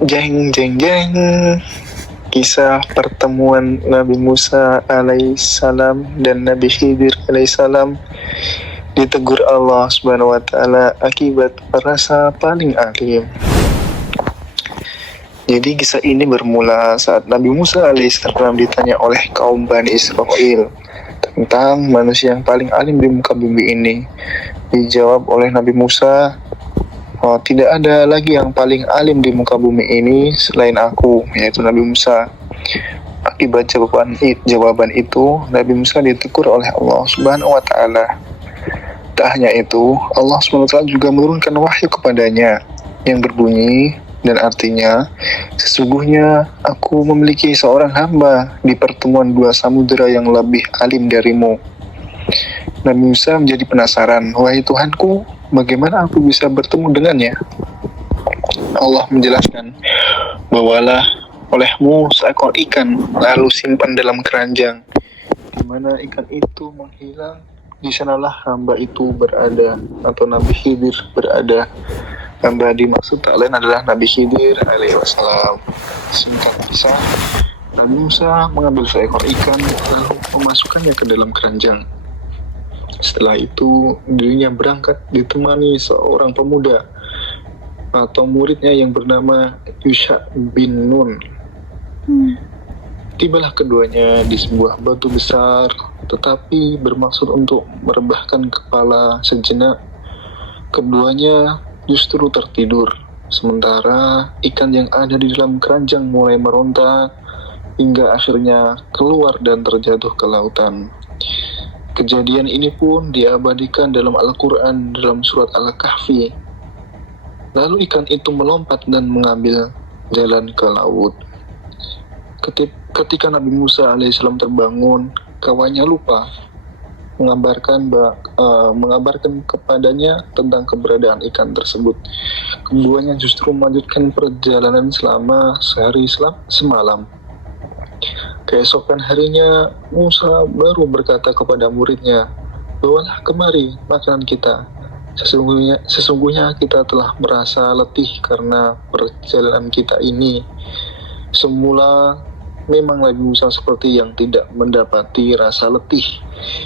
Jeng jeng jeng. Kisah pertemuan Nabi Musa alaihissalam dan Nabi Khidir alaihissalam ditegur Allah Subhanahu wa taala akibat merasa paling alim. Jadi kisah ini bermula saat Nabi Musa alaihissalam ditanya oleh kaum Bani Israel tentang manusia yang paling alim di muka bumi ini. Dijawab oleh Nabi Musa, tidak ada lagi yang paling alim di muka bumi ini selain aku, yaitu Nabi Musa. Akibat jawaban itu, Nabi Musa ditegur oleh Allah Subhanahu wa taala. Tak hanya itu, Allah Subhanahu wa taala juga menurunkan wahyu kepadanya yang berbunyi dan artinya, sesungguhnya aku memiliki seorang hamba di pertemuan dua samudera yang lebih alim darimu. Nabi Musa menjadi penasaran, wahai Tuhanku, bagaimana aku bisa bertemu dengannya? Allah menjelaskan, bawalah olehmu seekor ikan, lalu simpan dalam keranjang. Di mana ikan itu menghilang, di sanalah hamba itu berada, atau Nabi Khidir berada. Hamba dimaksud tak lain adalah Nabi Khidir alaihissalam. Singkat kisah, Nabi Musa mengambil seekor ikan lalu memasukkannya ke dalam keranjang. Setelah itu, dirinya berangkat ditemani seorang pemuda atau muridnya yang bernama Yusha bin Nun. Tibalah keduanya di sebuah batu besar, tetapi bermaksud untuk merebahkan kepala sejenak. Keduanya justru tertidur, sementara ikan yang ada di dalam keranjang mulai meronta hingga akhirnya keluar dan terjatuh ke lautan. Kejadian ini pun diabadikan dalam Al-Quran dalam surat Al-Kahfi. Lalu ikan itu melompat dan mengambil jalan ke laut. Ketika Nabi Musa alaihissalam terbangun, kawannya lupa mengabarkan kepadanya tentang keberadaan ikan tersebut. Keduanya justru melanjutkan perjalanan selama sehari semalam. Keesokan harinya, Musa baru berkata kepada muridnya, bawalah kemari makanan kita. Sesungguhnya kita telah merasa letih karena perjalanan kita ini. Semula memang Nabi Musa seperti yang tidak mendapati rasa letih,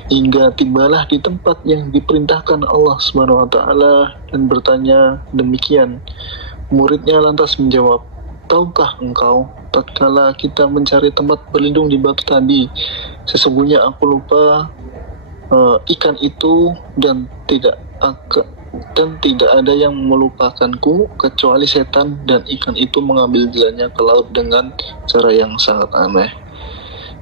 hingga tibalah di tempat yang diperintahkan Allah Subhanahu wa taala dan bertanya demikian. Muridnya lantas menjawab, tahukah engkau, tatkala kita mencari tempat berlindung di batu tadi, sesungguhnya aku lupa ikan itu dan tidak ada yang melupakanku kecuali setan, dan ikan itu mengambil jalannya ke laut dengan cara yang sangat aneh.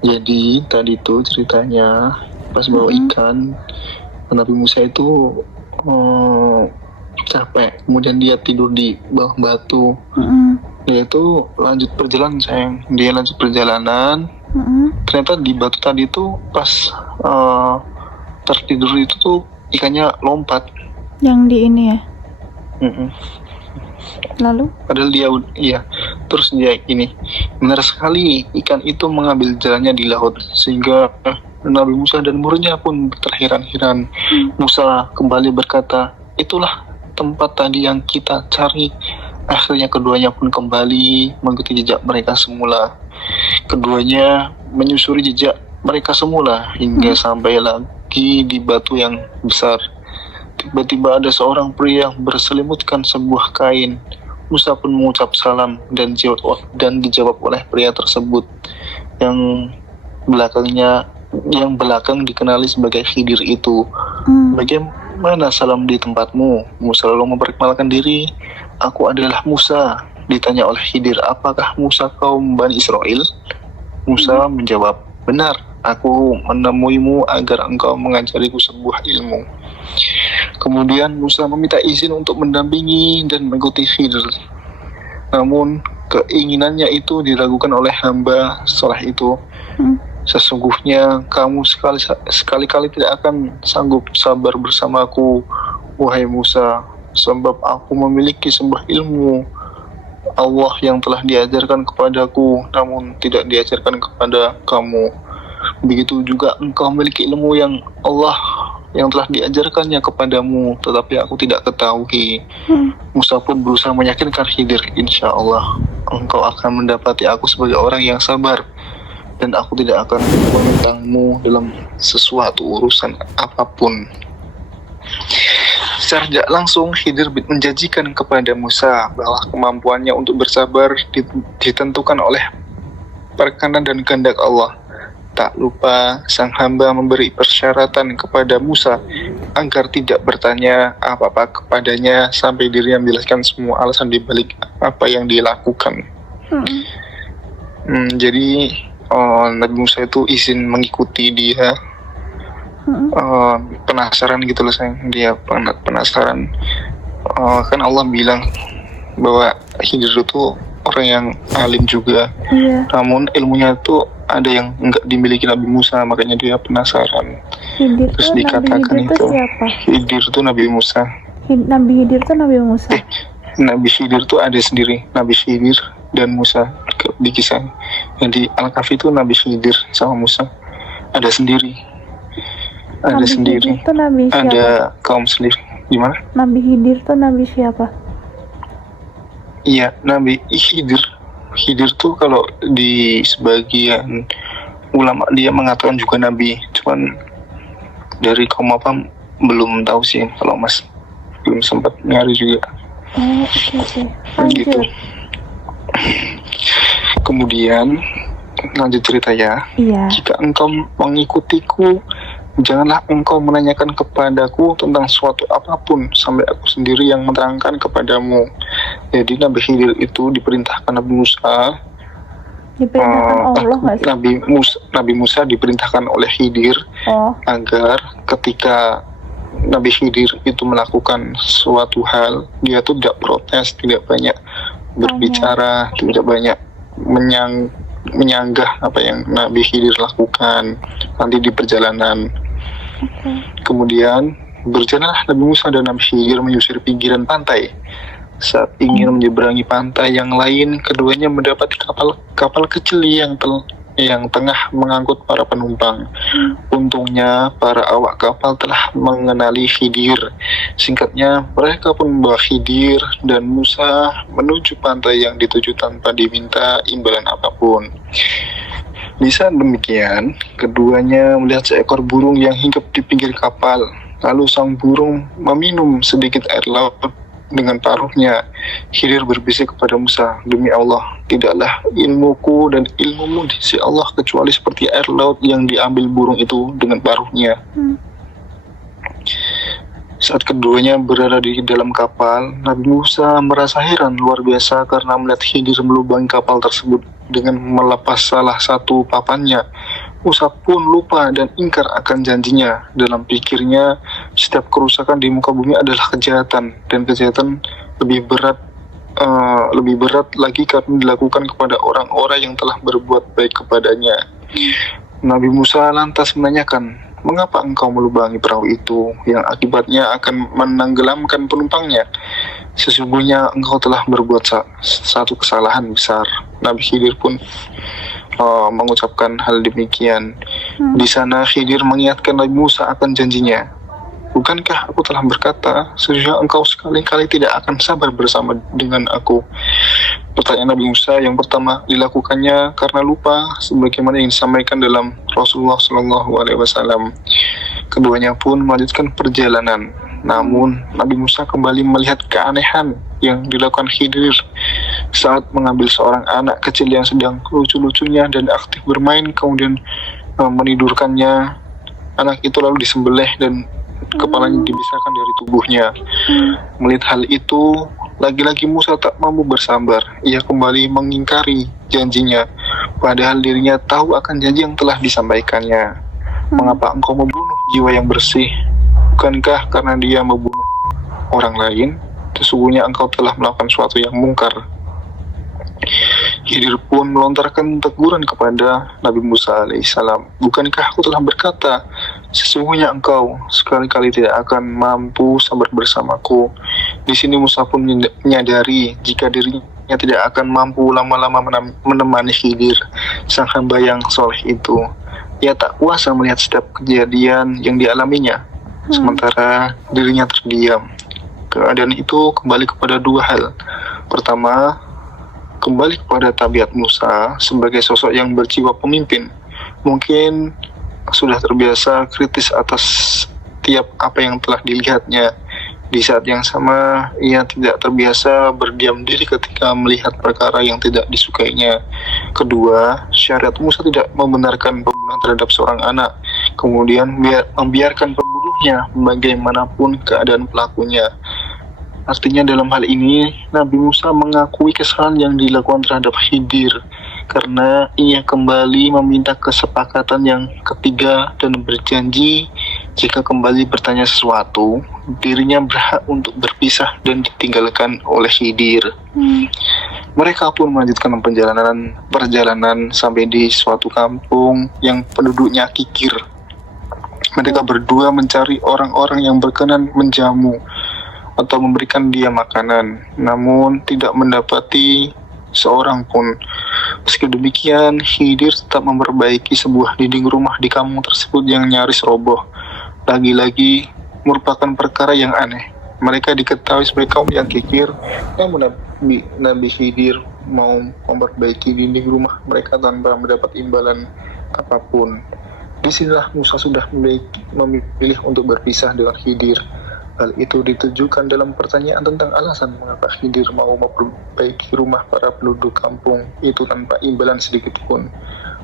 Jadi tadi tuh ceritanya pas bawa ikan, Nabi Musa itu capek, kemudian dia tidur di bawah batu. Dia itu lanjut perjalanan. Ternyata di batu tadi tuh pas tertidur itu tuh ikannya lompat. Yang di ini ya. Lalu? Padahal terus dia ini, benar sekali ikan itu mengambil jalannya di laut, sehingga Nabi Musa dan muridnya pun terheran-heran. Musa kembali berkata, itulah tempat tadi yang kita cari. Akhirnya keduanya pun kembali mengikuti jejak mereka semula. Keduanya menyusuri jejak mereka semula hingga sampai lagi di batu yang besar. Tiba-tiba ada seorang pria yang berselimutkan sebuah kain. Musa pun mengucap salam dan dijawab oleh pria tersebut yang belakang dikenali sebagai Khidir itu. Bagaimana salam di tempatmu? Musa lalu memperkenalkan diri. Aku adalah Musa. Ditanya oleh Khidir, apakah Musa kaum Bani Israel? Musa menjawab, benar, aku menemuimu agar engkau mengajariku sebuah ilmu. Kemudian Musa meminta izin untuk mendampingi dan mengikuti Khidir. Namun keinginannya itu diragukan oleh hamba soleh itu. Sesungguhnya kamu sekali-kali tidak akan sanggup sabar bersamaku, wahai Musa, sebab aku memiliki sebuah ilmu Allah yang telah diajarkan kepadaku, namun tidak diajarkan kepada kamu. Begitu juga engkau memiliki ilmu yang Allah yang telah diajarkannya kepadamu, tetapi aku tidak ketahui. Musa pun berusaha meyakinkan Khidir, insya Allah engkau akan mendapati aku sebagai orang yang sabar, dan aku tidak akan menentangmu dalam sesuatu urusan apapun. Secara tidak langsung, Khidir menjanjikan kepada Musa bahwa kemampuannya untuk bersabar ditentukan oleh perkenan dan kehendak Allah. Tak lupa, sang hamba memberi persyaratan kepada Musa agar tidak bertanya apa-apa kepadanya sampai dirinya menjelaskan semua alasan dibalik apa yang dilakukan. Jadi Nabi Musa itu izin mengikuti dia. Penasaran gitu loh sayang, dia penasaran. Kan Allah bilang bahwa Khidir itu orang yang alim juga, namun ilmunya itu ada yang enggak dimiliki Nabi Musa, makanya dia penasaran. Khidir Terus tuh dikatakan Nabi Khidir itu siapa? Khidir itu Nabi Musa. Nabi Khidir tuh Nabi Musa. Nabi Khidir itu ada sendiri, Nabi Khidir dan Musa di kisah. Yang di Al-Kahfi itu Nabi Khidir sama Musa ada sendiri. Ada Nabi sendiri. Khidir tuh Nabi siapa? Ada kaum sendiri. Gimana? Nabi Khidir tuh Nabi siapa? Iya, Nabi Khidir. Khidir tuh kalau di sebagian ulama dia mengatakan juga Nabi, cuman dari kaum apa belum tahu sih kalau Mas, belum sempat nyari juga. Oke. Lanjut. Gitu. Kemudian lanjut cerita ya. Iya. Jika engkau mengikutiku, janganlah engkau menanyakan kepadaku tentang suatu apapun sampai aku sendiri yang menerangkan kepadamu. Jadi Nabi Khidir itu diperintahkan Nabi Musa. Diperintahkan Allah nggak sih? Nabi Musa diperintahkan oleh Khidir agar ketika Nabi Khidir itu melakukan suatu hal, dia tuh tidak protes, tidak banyak berbicara, tidak banyak menyanggah apa yang Nabi Khidir lakukan nanti di perjalanan. Kemudian berjalanlah Nabi Musa dan Nabi Khidir menyusir pinggiran pantai. Saat ingin menyeberangi pantai yang lain, keduanya mendapati kapal kecil yang tengah mengangkut para penumpang. Untungnya para awak kapal telah mengenali Khidir. Singkatnya, mereka pun membawa Khidir dan Musa menuju pantai yang dituju tanpa diminta imbalan apapun. Di saat demikian, keduanya melihat seekor burung yang hinggap di pinggir kapal. Lalu sang burung meminum sedikit air laut dengan paruhnya. Khidir berbisik kepada Musa, "Demi Allah, tidaklah ilmuku dan ilmumu di sisi Allah kecuali seperti air laut yang diambil burung itu dengan paruhnya." Saat keduanya berada di dalam kapal, Nabi Musa merasa heran luar biasa karena melihat Khidir melubangi kapal tersebut dengan melepas salah satu papannya. Musa pun lupa dan ingkar akan janjinya. Dalam pikirnya, setiap kerusakan di muka bumi adalah kejahatan, dan kejahatan lebih berat lagi karena dilakukan kepada orang-orang yang telah berbuat baik kepadanya. Nabi Musa lantas menanyakan, "Mengapa engkau melubangi perahu itu yang akibatnya akan menenggelamkan penumpangnya? Sesungguhnya engkau telah berbuat satu kesalahan besar." Nabi Khidir pun mengucapkan hal demikian. Di sana Khidir mengingatkan Nabi Musa akan janjinya. "Bukankah aku telah berkata, sesungguhnya engkau sekali-kali tidak akan sabar bersama dengan aku?" Pertanyaan Nabi Musa yang pertama dilakukannya karena lupa, sebagaimana yang disampaikan dalam Rasulullah SAW. Keduanya pun melanjutkan perjalanan. Namun Nabi Musa kembali melihat keanehan yang dilakukan Khidir saat mengambil seorang anak kecil yang sedang lucu-lucunya dan aktif bermain, kemudian menidurkannya. Anak itu lalu disembelih dan kepalanya dipisahkan dari tubuhnya. Melihat hal itu, lagi-lagi Musa tak mampu bersabar. Ia kembali mengingkari janjinya, padahal dirinya tahu akan janji yang telah disampaikannya. "Mengapa engkau membunuh jiwa yang bersih? Bukankah karena dia membunuh orang lain? Sesungguhnya engkau telah melakukan sesuatu yang mungkar." Khidir pun melontarkan teguran kepada Nabi Musa alaihissalam, "Bukankah aku telah berkata, sesungguhnya engkau sekali-kali tidak akan mampu sabar bersamaku?" Di sini Musa pun menyadari jika dirinya tidak akan mampu lama-lama menemani Khidir, sang hamba yang soleh itu. Ia tak kuasa melihat setiap kejadian yang dialaminya, sementara dirinya terdiam. Keadaan itu kembali kepada dua hal. Pertama, kembali kepada tabiat Musa sebagai sosok yang berjiwa pemimpin. Mungkin sudah terbiasa kritis atas tiap apa yang telah dilihatnya. Di saat yang sama, ia tidak terbiasa berdiam diri ketika melihat perkara yang tidak disukainya. Kedua, syariat Musa tidak membenarkan pembunuhan terhadap seorang anak, kemudian membiarkan pembunuhnya bagaimanapun keadaan pelakunya. Artinya dalam hal ini, Nabi Musa mengakui kesalahan yang dilakukan terhadap Khidir, karena ia kembali meminta kesepakatan yang ketiga dan berjanji jika kembali bertanya sesuatu, dirinya berhak untuk berpisah dan ditinggalkan oleh Khidir. Mereka pun melanjutkan perjalanan sampai di suatu kampung yang penduduknya kikir. Mereka berdua mencari orang-orang yang berkenan menjamu atau memberikan dia makanan, namun tidak mendapati seorang pun. Meski demikian, Khidir tetap memperbaiki sebuah dinding rumah di kampung tersebut yang nyaris roboh. Lagi-lagi merupakan perkara yang aneh. Mereka diketahui sebagai kaum yang kikir, namun Nabi Khidir mau memperbaiki dinding rumah mereka tanpa mendapat imbalan apapun. Disinilah Musa sudah memilih untuk berpisah dengan Khidir. Hal itu ditujukan dalam pertanyaan tentang alasan mengapa Khidir mau memperbaiki rumah para penduduk kampung itu tanpa imbalan sedikit pun.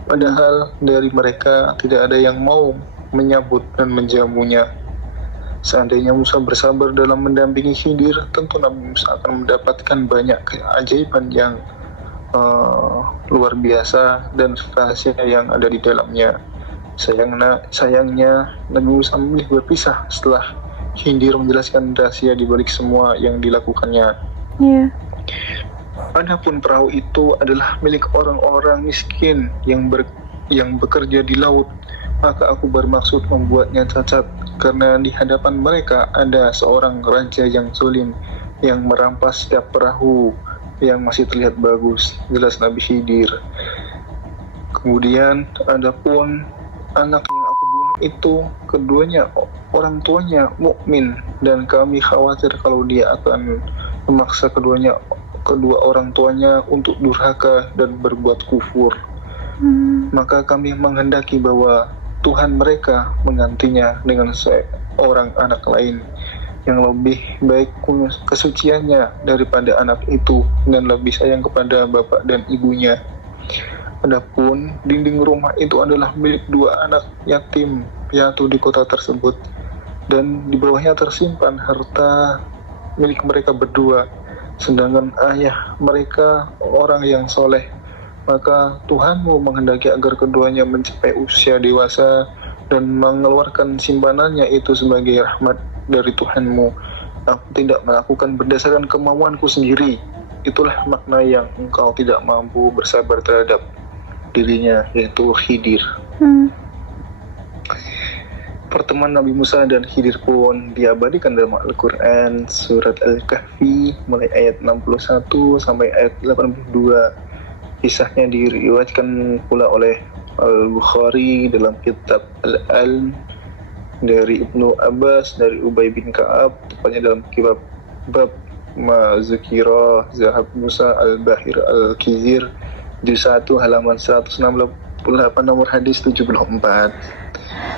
Padahal dari mereka tidak ada yang mau menyambut dan menjamunya. Seandainya Musa bersabar dalam mendampingi Khidir, tentu Nabi Musa akan mendapatkan banyak keajaiban yang luar biasa dan rahasia yang ada di dalamnya. Sayangnya Nabi Musa memilih berpisah setelah Khidir menjelaskan rahasia di balik semua yang dilakukannya. Adapun perahu itu adalah milik orang-orang miskin yang bekerja di laut, maka aku bermaksud membuatnya cacat, karena di hadapan mereka ada seorang raja yang zalim yang merampas setiap perahu yang masih terlihat bagus. Jelas Nabi Khidir. Kemudian adapun anak yang aku bunuh itu, keduanya orang tuanya mukmin, dan kami khawatir kalau dia akan memaksa kedua orang tuanya untuk durhaka dan berbuat kufur. Maka kami menghendaki bahwa Tuhan mereka menggantinya dengan seorang anak lain yang lebih baik kesuciannya daripada anak itu dan lebih sayang kepada bapak dan ibunya. Adapun dinding rumah itu adalah milik dua anak yatim piatu di kota tersebut, dan di bawahnya tersimpan harta milik mereka berdua, sedangkan ayah mereka orang yang soleh. Maka Tuhanmu menghendaki agar keduanya mencapai usia dewasa dan mengeluarkan simpanannya itu sebagai rahmat dari Tuhanmu. Aku tidak melakukan berdasarkan kemauanku sendiri. Itulah makna yang engkau tidak mampu bersabar terhadap dirinya, yaitu Khidir. Pertemuan Nabi Musa dan Khidir pun diabadikan dalam Al-Quran surat Al-Kahfi mulai ayat 61 sampai ayat 82. Kisahnya diriwayatkan pula oleh Al-Bukhari dalam kitab Al-Alm, dari Ibnu Abbas, dari Ubay bin Ka'ab, tepatnya dalam kitab bab Ma Zukira Zahab Musa Al-Bahir Al-Kizir juz 1 halaman 168 nomor hadis 74.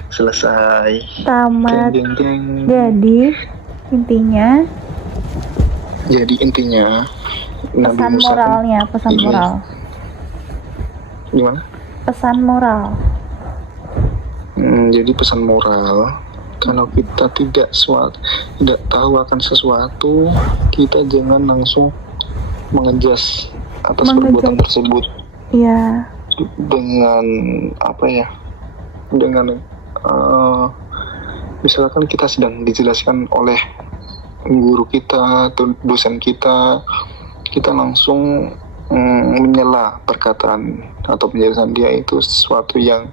Selesai. Tamat. Deng, deng, deng. Jadi intinya Nabi pesan Musa moralnya, pesan Iya. moral. Gimana? Pesan moral. Jadi pesan moral, kalau kita tidak tahu akan sesuatu, kita jangan langsung mengejas atas perbuatan tersebut. Iya. Dengan apa ya? Dengan misalkan kita sedang dijelaskan oleh guru kita atau dosen kita langsung menyela perkataan atau penjelasan dia itu sesuatu yang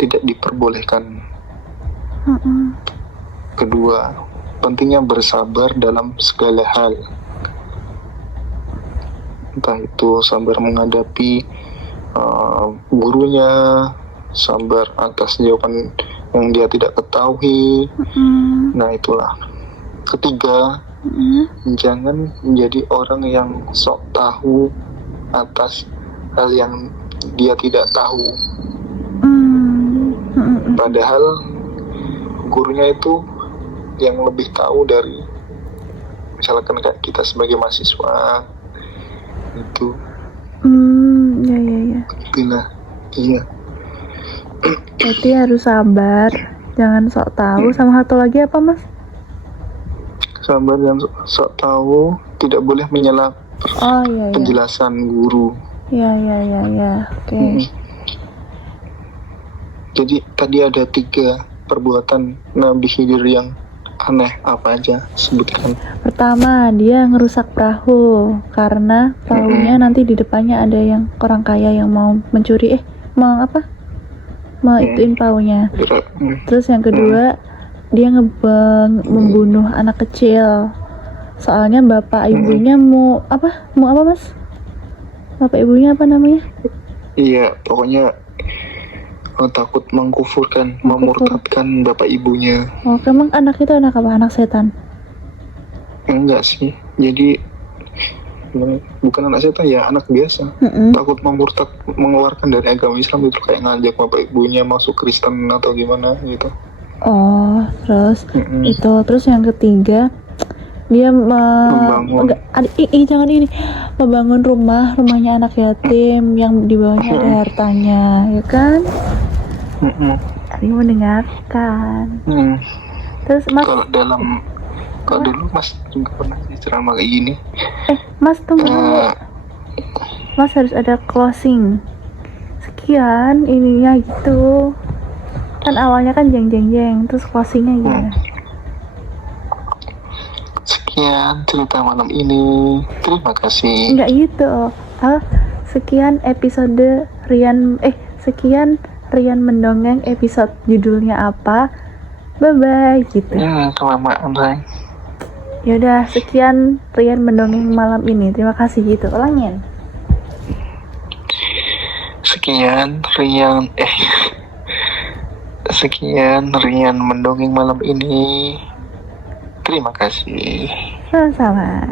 tidak diperbolehkan. Kedua, pentingnya bersabar dalam segala hal. Entah itu sabar menghadapi gurunya, sabar atas jawaban yang dia tidak ketahui. Nah itulah. Ketiga, jangan menjadi orang yang sok tahu atas hal yang dia tidak tahu. Padahal gurunya itu yang lebih tahu dari misalkan kayak kita sebagai mahasiswa itu. Ya. Itulah, iya. Berarti harus sabar, jangan sok tahu. Sama satu lagi apa, Mas? Sabar dan sok tahu, tidak boleh menyela Oh iya. penjelasan guru. Ya. Oke. Jadi tadi ada 3 perbuatan Nabi Khidir yang aneh, apa aja sebutkan. Pertama, dia ngerusak perahu karena perahunya nanti di depannya ada yang orang kaya yang mau mencuri, mau ituin perahunya. Terus yang kedua, dia membunuh anak kecil. Soalnya bapak ibunya mau apa Mas? Bapak ibunya apa namanya? Iya, pokoknya takut memurtadkan bapak ibunya. Oh, emang anak itu anak apa? Anak setan? Enggak sih, jadi bukan anak setan ya, anak biasa. Takut mengeluarkan dari agama Islam itu, kayak ngajak bapak ibunya masuk Kristen atau gimana gitu. Oh, terus itu, terus yang ketiga dia membangun rumahnya anak yatim yang di bawahnya ada hartanya, ya kan? Ini mendengarkan. Terus Mas, kalau dulu Mas juga pernah ceramah kayak gini. Mas tunggu dulu. Mas harus ada closing. Sekian ininya gitu. Kan awalnya kan jeng, terus closingnya gimana? Sekian cerita malam ini. Terima kasih. Enggak gitu. Sekian episode sekian Rian Mendongeng, episode judulnya apa? Bye gitu. Kelamaan, Ray. Yaudah, sekian Rian Mendongeng malam ini. Terima kasih gitu. Ulangin. Sekian Rian Mendongeng malam ini. Terima kasih. Sama-sama.